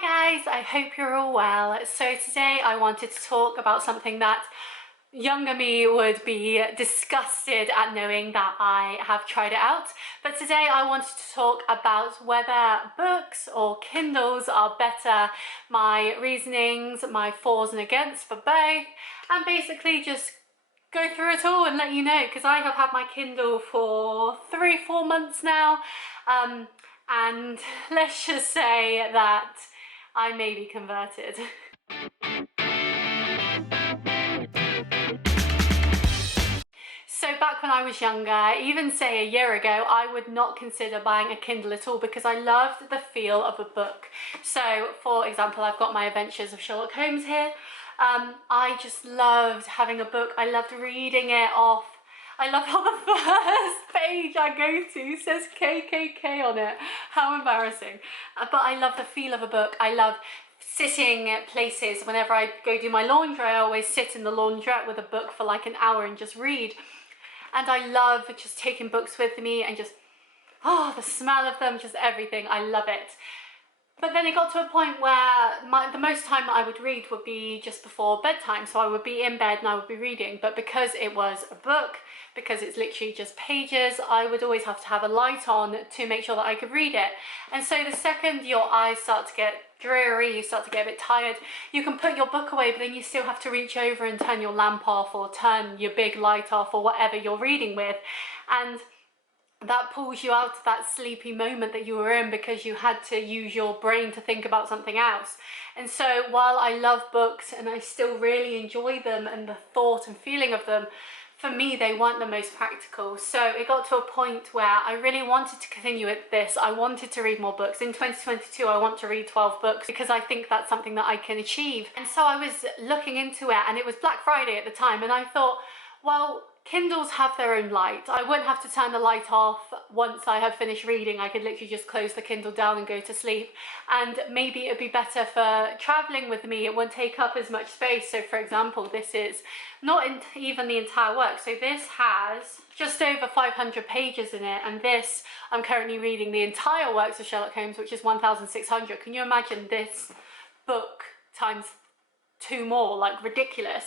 Hi guys, I hope you're all well. So today I wanted to talk about something that younger me would be disgusted at knowing that I have tried it out. But today I wanted to talk about whether books or Kindles are better, my reasonings, my fors and against for both, and basically just go through it all and let you know, because I have had my Kindle for 3-4 months now, and let's just say that I may be converted. So back when I was younger, even say a year ago, I would not consider buying a Kindle at all because I loved the feel of a book. So for example, I've got my Adventures of Sherlock Holmes here. I just loved having a book. I loved reading it off. I love how the first page I go to says KKK on it. How embarrassing. But I love the feel of a book. I love sitting at places. Whenever I go do my laundry, I always sit in the laundrette with a book for like an hour and just read. And I love just taking books with me and just, the smell of them, just everything. I love it. But then it got to a point where the most time that I would read would be just before bedtime. So I would be in bed and I would be reading. But because it was a book, because it's literally just pages, I would always have to have a light on to make sure that I could read it. And so the second your eyes start to get dreary, you start to get a bit tired, you can put your book away, but then you still have to reach over and turn your lamp off or turn your big light off or whatever you're reading with. And that pulls you out of that sleepy moment that you were in because you had to use your brain to think about something else. And so while I love books and I still really enjoy them and the thought and feeling of them, for me they weren't the most practical. So it got to a point where I really wanted to continue with this. I wanted to read more books. In 2022 I want to read 12 books because I think that's something that I can achieve. And so I was looking into it, and it was Black Friday at the time, and I thought, well, Kindles have their own light. I wouldn't have to turn the light off once I have finished reading. I could literally just close the Kindle down and go to sleep. And maybe it'd be better for traveling with me. It won't take up as much space. So for example, this is not even the entire work. So this has just over 500 pages in it. And this, I'm currently reading the entire works of Sherlock Holmes, which is 1,600. Can you imagine this book times 2 more? Like, ridiculous.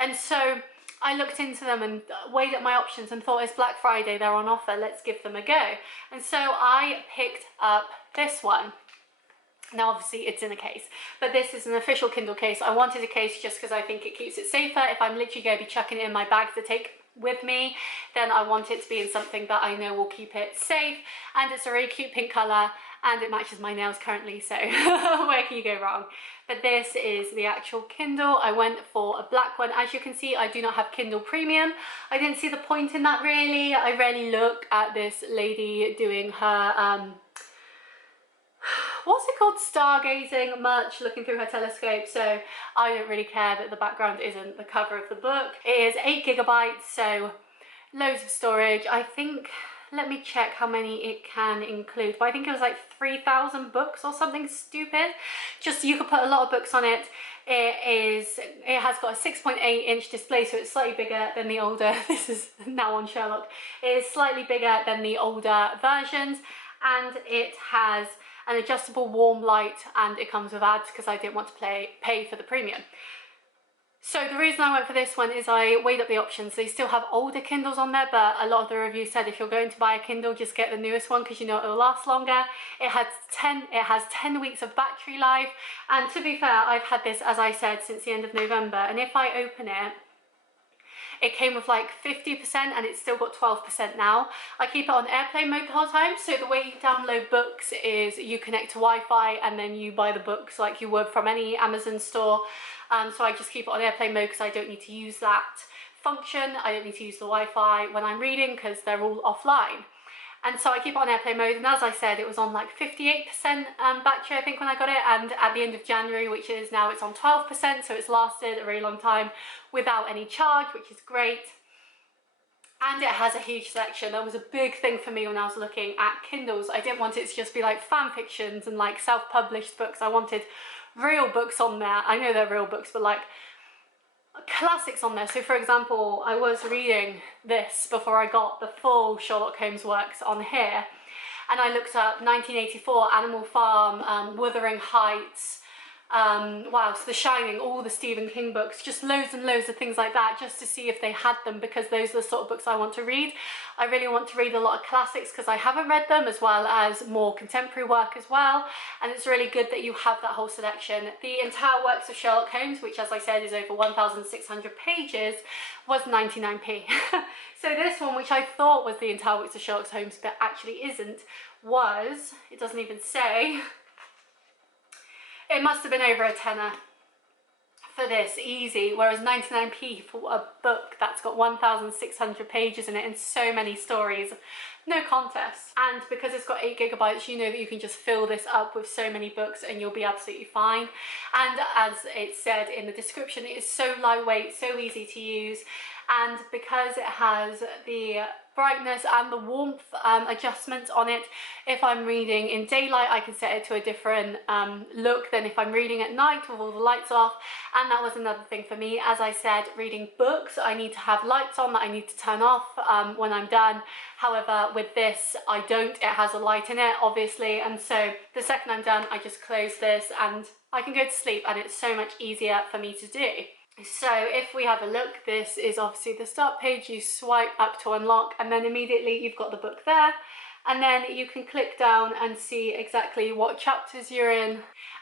And so I looked into them and weighed up my options and thought, it's Black Friday, they're on offer, let's give them a go. And so I picked up this one. Now obviously it's in a case, but this is an official Kindle case. I wanted a case just because I think it keeps it safer. If I'm literally going to be chucking it in my bag to take with me, then I want it to be in something that I know will keep it safe. And it's a really cute pink colour and it matches my nails currently, so where can you go wrong? But this is the actual Kindle. I went for a black one. As you can see, I do not have Kindle Premium. I didn't see the point in that really. I rarely look at this lady doing her what's it called, stargazing merch, looking through her telescope, so I don't really care that the background isn't the cover of the book. It is 8 gigabytes, so loads of storage. I think, let me check how many it can include, but I think it was like 3,000 books or something stupid. Just, you could put a lot of books on it. It has got a 6.8-inch display, so it's slightly bigger than the older, this is now on Sherlock, it is slightly bigger than the older versions, and it has an adjustable warm light, and it comes with ads because I didn't want to pay for the premium. So the reason I went for this one is I weighed up the options. They still have older Kindles on there, but a lot of the reviews said if you're going to buy a Kindle, just get the newest one because you know it'll last longer. It has 10 weeks of battery life, and to be fair, I've had this, as I said, since the end of November, and if I open it, it came with like 50% and it's still got 12% now. I keep it on airplane mode the whole time. So the way you download books is you connect to Wi-Fi and then you buy the books like you would from any Amazon store. So I just keep it on airplane mode because I don't need to use that function. I don't need to use the Wi-Fi when I'm reading because they're all offline. And so I keep it on airplane mode, and as I said, it was on like 58% battery, I think, when I got it, and at the end of January, which is now, it's on 12%, so it's lasted a really long time without any charge, which is great. And it has a huge selection. That was a big thing for me when I was looking at Kindles. I didn't want it to just be like fan fictions and like self-published books. I wanted real books on there. I know they're real books, but like classics on there. So for example, I was reading this before I got the full Sherlock Holmes works on here, and I looked up 1984 Animal Farm, Wuthering Heights, wow, so The Shining, all the Stephen King books, just loads and loads of things like that, just to see if they had them, because those are the sort of books I want to read. I really want to read a lot of classics because I haven't read them, as well as more contemporary work as well, and it's really good that you have that whole selection. The entire works of Sherlock Holmes, which as I said is over 1,600 pages, was 99p. So this one, which I thought was the entire works of Sherlock Holmes but actually isn't, was, it doesn't even say, it must have been over a tenner for this, easy, whereas 99p for a book that's got 1,600 pages in it and so many stories, no contest. And because it's got 8 gigabytes, you know that you can just fill this up with so many books and you'll be absolutely fine. And as it said in the description, it is so lightweight, so easy to use, and because it has the brightness and the warmth adjustments on it, if I'm reading in daylight I can set it to a different look than if I'm reading at night with all the lights off. And that was another thing for me. As I said, reading books, I need to have lights on that I need to turn off when I'm done. However, with this I don't. It has a light in it, obviously, and so the second I'm done I just close this and I can go to sleep, and it's so much easier for me to do. So if we have a look, this is obviously the start page. You swipe up to unlock and then immediately you've got the book there, and then you can click down and see exactly what chapters you're in,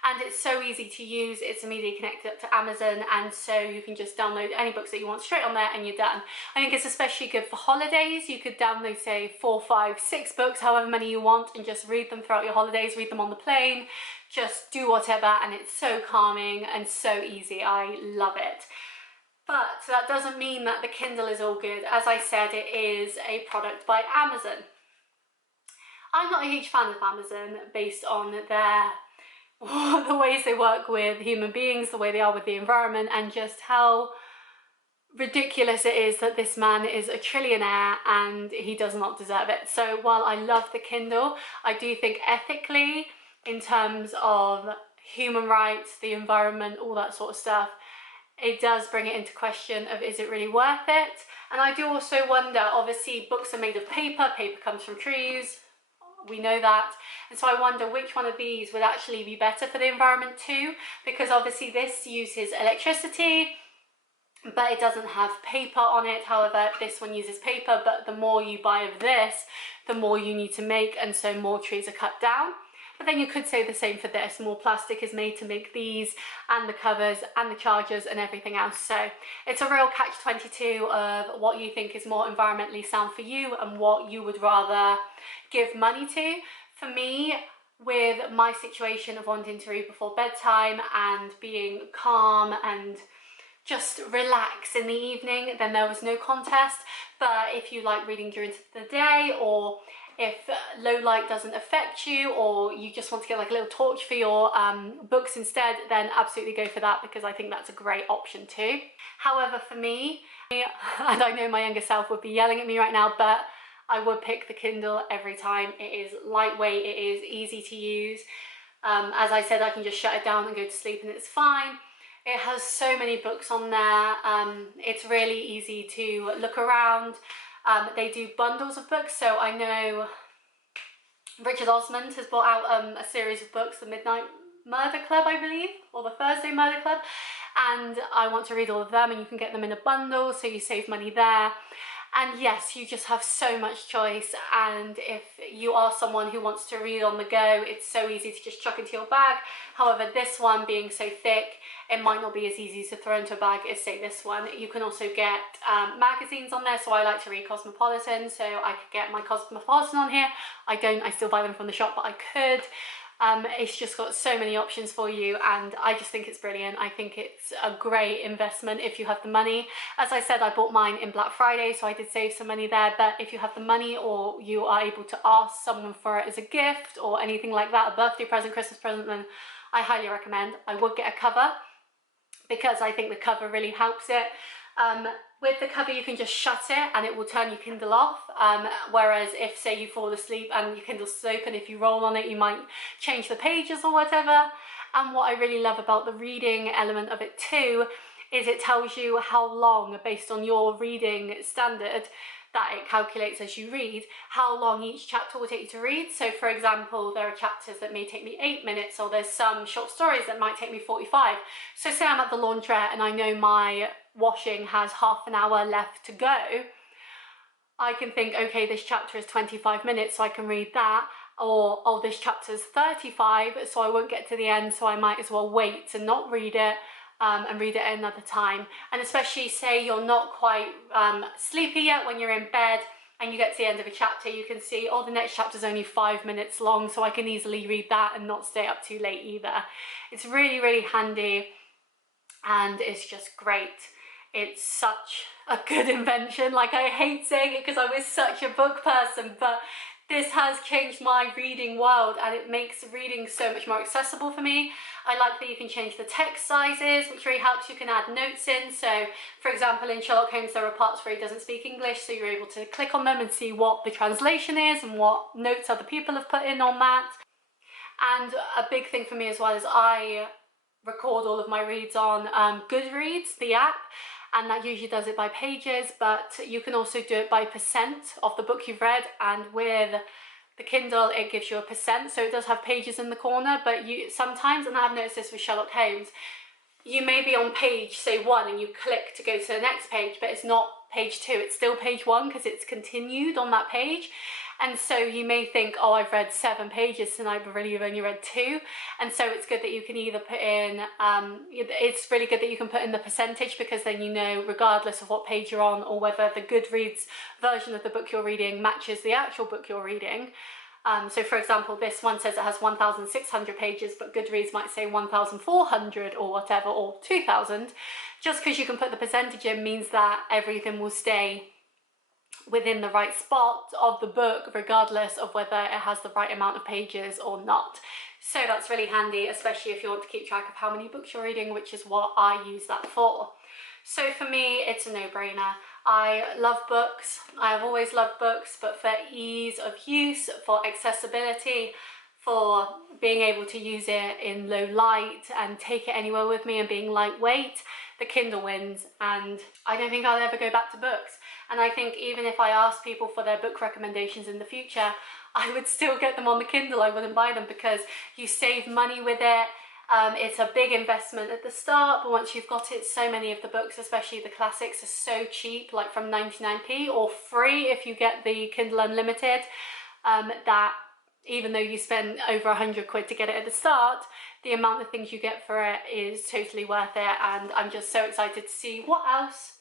and it's so easy to use. It's immediately connected up to Amazon, and so you can just download any books that you want straight on there and you're done. I think it's especially good for holidays. You could download say 4, 5, 6 books, however many you want, and just read them throughout your holidays, read them on the plane, just do whatever, and it's so calming and so easy. I love it. But that doesn't mean that the Kindle is all good. As I said, it is a product by Amazon. I'm not a huge fan of Amazon based on the ways they work with human beings, the way they are with the environment, and just how ridiculous it is that this man is a trillionaire and he does not deserve it. So while I love the Kindle, I do think ethically, in terms of human rights, the environment, all that sort of stuff, it does bring it into question of, is it really worth it? And I do also wonder, obviously books are made of paper, paper comes from trees, we know that, and so I wonder which one of these would actually be better for the environment too, because obviously this uses electricity but it doesn't have paper on it. However, this one uses paper, but the more you buy of this, the more you need to make, and so more trees are cut down. But then you could say the same for this. More plastic is made to make these, and the covers and the chargers and everything else. So it's a real catch-22 of what you think is more environmentally sound for you and what you would rather give money to. For me, with my situation of wanting to read before bedtime and being calm and just relax in the evening, then there was no contest. But if you like reading during the day, or if low light doesn't affect you, or you just want to get like a little torch for your books instead, then absolutely go for that, because I think that's a great option too. However, for me, and I know my younger self would be yelling at me right now, but I would pick the Kindle every time. It is lightweight, it is easy to use. As I said, I can just shut it down and go to sleep and it's fine. It has so many books on there. It's really easy to look around. They do bundles of books, so I know Richard Osman has brought out a series of books, the Midnight Murder Club, I believe, or the Thursday Murder Club, and I want to read all of them, and you can get them in a bundle, so you save money there. And yes, you just have so much choice, and if you are someone who wants to read on the go, it's so easy to just chuck into your bag. However, this one being so thick, it might not be as easy to throw into a bag as say this one. You can also get magazines on there, so I like to read Cosmopolitan, so I could get my Cosmopolitan on here. I don't, I still buy them from the shop, but I could. It's just got so many options for you, and I just think it's brilliant. I think it's a great investment if you have the money. As I said, I bought mine in Black Friday, so I did save some money there, but if you have the money, or you are able to ask someone for it as a gift or anything like that, a birthday present, Christmas present, then I highly recommend. I would get a cover, because I think the cover really helps it. With the cover you can just shut it and it will turn your Kindle off, whereas if say you fall asleep and your Kindle's open, if you roll on it you might change the pages or whatever. And what I really love about the reading element of it too is it tells you how long, based on your reading standard, that it calculates as you read how long each chapter will take you to read. So for example, there are chapters that may take me 8 minutes, or there's some short stories that might take me 45. So say I'm at the laundrette and I know my washing has half an hour left to go, I can think, okay, this chapter is 25 minutes, so I can read that. Or, oh, this chapter is 35, so I won't get to the end, so I might as well wait and not read it, and read it at another time. And especially say you're not quite sleepy yet when you're in bed and you get to the end of a chapter, you can see, oh, the next chapter is only 5 minutes long, so I can easily read that and not stay up too late either. It's really, really handy, and it's just great. It's such a good invention. Like, I hate saying it because I was such a book person, but this has changed my reading world, and it makes reading so much more accessible for me. I like that you can change the text sizes, which really helps. You can add notes in. So for example, in Sherlock Holmes there are parts where he doesn't speak English, so you're able to click on them and see what the translation is and what notes other people have put in on that. And a big thing for me as well is I record all of my reads on Goodreads, the app, and that usually does it by pages, but you can also do it by percent of the book you've read, and with the Kindle it gives you a percent, so it does have pages in the corner. But you sometimes, and I've noticed this with Sherlock Holmes, you may be on page, say 1, and you click to go to the next page, but it's not page 2, it's still page 1 because it's continued on that page. And so you may think, oh, I've read 7 pages tonight, but really you've only read 2. And so it's good that you can either put in, it's really good that you can put in the percentage, because then you know, regardless of what page you're on, or whether the Goodreads version of the book you're reading matches the actual book you're reading. So for example, this one says it has 1,600 pages, but Goodreads might say 1,400 or whatever, or 2,000. Just because you can put the percentage in means that everything will stay within the right spot of the book, regardless of whether it has the right amount of pages or not. So that's really handy, especially if you want to keep track of how many books you're reading, which is what I use that for. So for me, it's a no-brainer. I love books. I have always loved books, but for ease of use, for accessibility, for being able to use it in low light and take it anywhere with me and being lightweight, the Kindle wins, and I don't think I'll ever go back to books. And I think even if I asked people for their book recommendations in the future, I would still get them on the Kindle. I wouldn't buy them, because you save money with it. It's a big investment at the start, but once you've got it, so many of the books, especially the classics, are so cheap, like from 99p or free if you get the Kindle Unlimited, that even though you spend over 100 quid to get it at the start, the amount of things you get for it is totally worth it. And I'm just so excited to see what else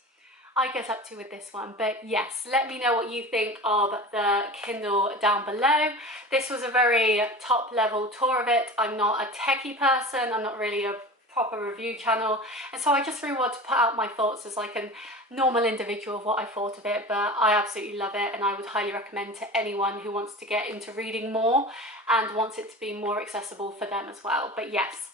I get up to with this one. But yes, let me know what you think of the Kindle down below. This was a very top level tour of it. I'm not a techie person, I'm not really a proper review channel, and so I just really want to put out my thoughts as like a normal individual of what I thought of it. But I absolutely love it, and I would highly recommend to anyone who wants to get into reading more and wants it to be more accessible for them as well. But yes,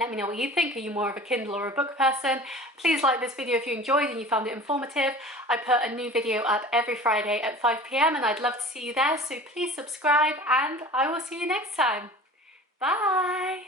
let me know what you think. Are you more of a Kindle or a book person? Please like this video if you enjoyed and you found it informative. I put a new video up every Friday at 5 p.m. and I'd love to see you there, so please subscribe, and I will see you next time. Bye!